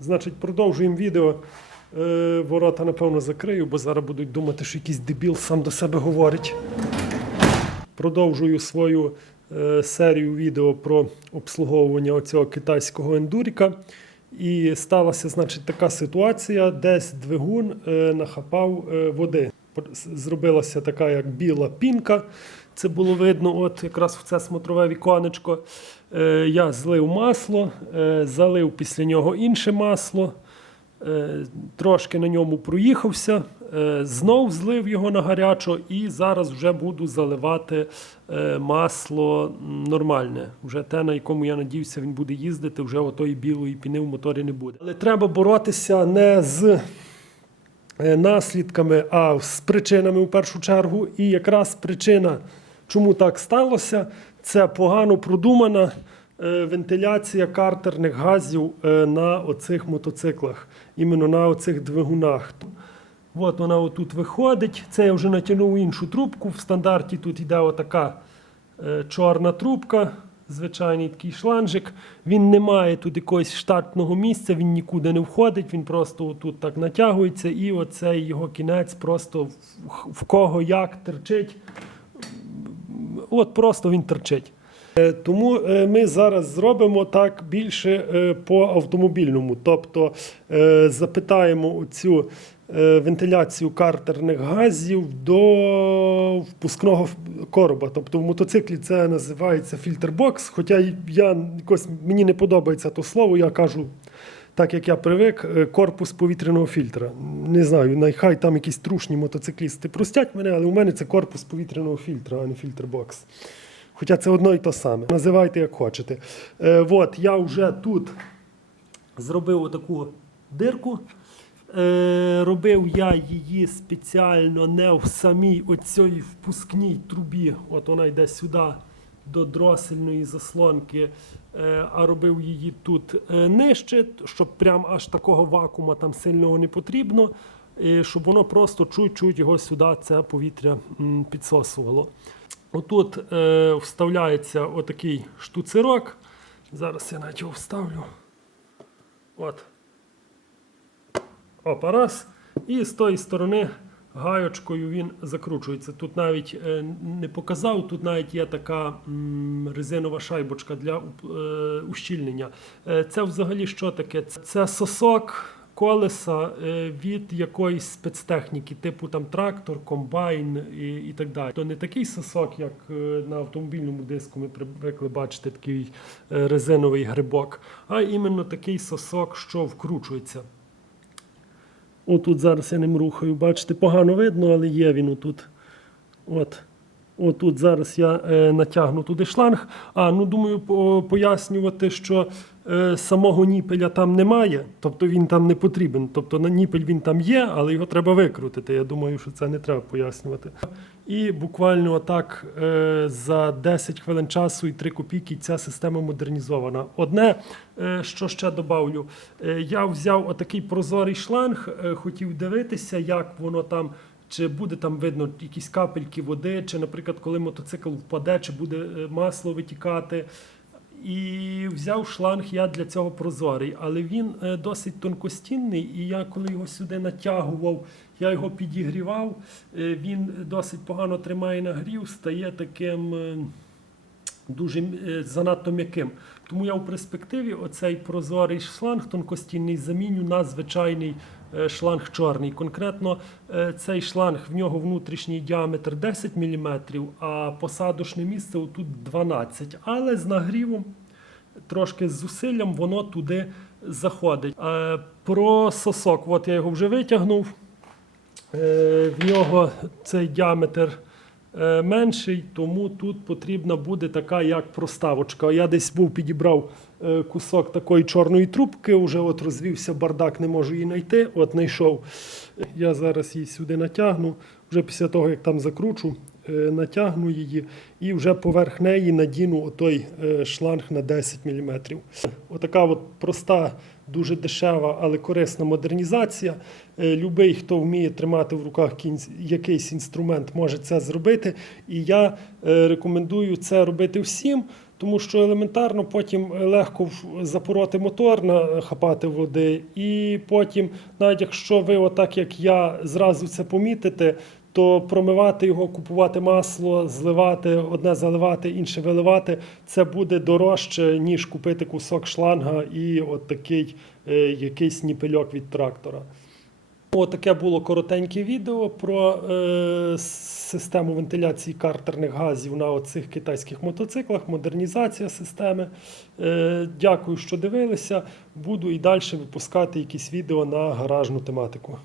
Значить, продовжуємо відео. Е, Ворота, напевно, закрию, бо зараз будуть думати, що якийсь дебіл сам до себе говорить. Продовжую свою е, серію відео про обслуговування оцього китайського ендуріка. І сталася, значить, така ситуація, десь двигун е, нахапав е, води. Зробилася така, як біла пінка. Це було видно, от якраз в це смотрове віконечко. Е, я злив масло, е, залив після нього інше масло, е, трошки на ньому проїхався, е, знов злив його на гарячо і зараз вже буду заливати е, масло нормальне. Вже те, на якому я надіюся, він буде їздити, вже отої білої піни в моторі не буде. Але треба боротися не з наслідками, а з причинами в першу чергу. І якраз причина, чому так сталося, це погано продумана е, вентиляція картерних газів е, на оцих мотоциклах, іменно на оцих двигунах. От вона отут виходить. Це я вже натягнув іншу трубку. В стандарті тут йде отака е, чорна трубка, звичайний такий шланжик. Він не має тут якогось штатного місця, він нікуди не входить, він просто тут так натягується, і оцей його кінець просто в, кого як терчить. От просто він терчить. Е, Тому е, ми зараз зробимо так більше е, по автомобільному. Тобто запитаємо цю вентиляцію картерних газів до впускного короба. Тобто в мотоциклі це називається фільтрбокс. Хоча я якось мені не подобається то слово, я кажу. Так як я привик, е, корпус повітряного фільтра. Не знаю, нехай там якісь трушні мотоциклісти простять мене, але у мене це корпус повітряного фільтра, а не фільтрбокс. Хоча це одно і то саме. Називайте як хочете. Е, от, я вже тут зробив отаку дирку. Е, робив я її спеціально не в самій оцій впускній трубі. От вона йде сюди до дросельної заслонки, е, а робив її тут е, нижче, щоб прям аж такого вакуума там сильного не потрібно, щоб воно просто чуть-чуть його сюди це повітря підсосувало. Отут вставляється отакий штуцерок. Зараз я навіть його вставлю. От. Опа, раз. І з тої сторони гаючкою він закручується. Тут навіть е, не показав, тут навіть є така резинова шайбочка для е, ущільнення. Е, це взагалі що таке? Це, сосок колеса від якоїсь спецтехніки, типу там трактор, комбайн і, і так далі. То не такий сосок, як на автомобільному диску ми привикли бачити такий резиновий грибок, а іменно такий сосок, що вкручується. Отут зараз я ним рухаю, бачите, погано видно, але є він отут. От. Отут зараз я е, натягну туди шланг. А, ну думаю, по- пояснювати, що е, самого ніпеля там немає, тобто він там не потрібен. Тобто на ніпель він там є, але його треба викрутити. Я думаю, що це не треба пояснювати. І буквально отак е, за 10 хвилин часу і 3 копійки ця система модернізована. Одне, е, що ще добавлю, е, я взяв отакий прозорий шланг, е, хотів дивитися, як воно там. Чи буде там видно якісь капельки води, чи, наприклад, коли мотоцикл впаде, чи буде е, масло витікати. І взяв шланг я для цього прозорий, але він е, досить тонкостінний, і я коли його сюди натягував, я його підігрівав, е, він досить погано тримає нагрів, стає таким дуже е, занадто м'яким. Тому я в перспективі оцей прозорий шланг тонкостінний заміню на звичайний е, шланг чорний. Конкретно е, цей шланг в нього внутрішній діаметр 10 мм, а посадочне місце отут 12 Але з нагрівом, трошки з зусиллям, воно туди заходить. Про сосок, от я його вже витягнув. В нього цей діаметр менший, тому тут потрібна буде така як проставочка. Я десь був підібрав е, кусок такої чорної трубки, вже от розвівся бардак, не можу її знайти. От знайшов. Я зараз її сюди натягну. Вже після того, як там закручу, е, натягну її і вже поверх неї надіну отой е, шланг на 10 мм. Отака от проста, дуже дешева, але корисна модернізація. Е, Любий, хто вміє тримати в руках якийсь інструмент, може це зробити. І я е, рекомендую це робити всім, тому що елементарно потім легко запороти мотор, нахапати води, і потім, навіть якщо ви, отак як я, зразу це помітите, то промивати його, купувати масло, зливати, одне заливати, інше виливати, це буде дорожче, ніж купити кусок шланга і от такий е, якийсь ніпельок від трактора. Отаке було коротеньке відео про е, систему вентиляції картерних газів на оцих китайських мотоциклах, модернізація системи. Е, дякую, що дивилися. Буду і далі випускати якісь відео на гаражну тематику.